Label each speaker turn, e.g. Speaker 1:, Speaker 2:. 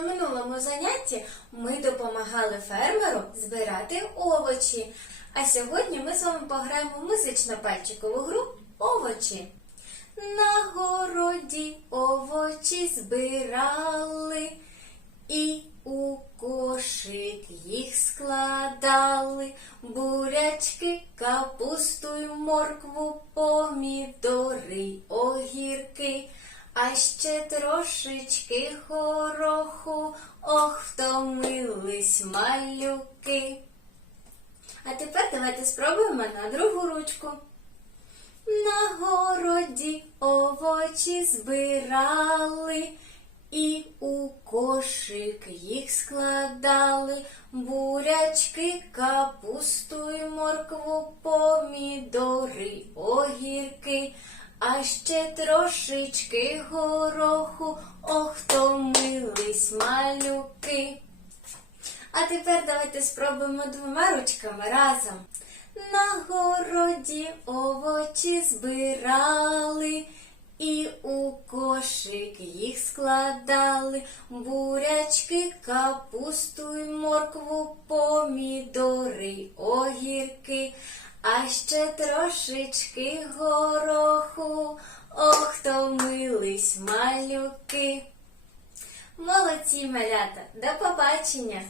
Speaker 1: минулому занятті ми допомагали фермеру збирати овочі. А сьогодні ми з вами пограємо музично-пальчикову гру овочі. На городі овочі збирали і у кошик їх складали. Бурячки, капусту й моркву, помідори, огірки. А ще трошечки гороху, ох, втомились малюки. А тепер давайте спробуємо на другу ручку. На городі овочі збирали і у кошик їх складали. Бурячки, капусту й моркву, огірки. А ще трошечки гороху, ох, втомились малюки. А тепер давайте спробуємо двома ручками разом. На городі овочі збирали і у кошик їх складали. Бурячки, капусту й моркву, помідори, огірки. А ще трошечки гороху, ох, втомились малюки. Молодці малята, до побачення!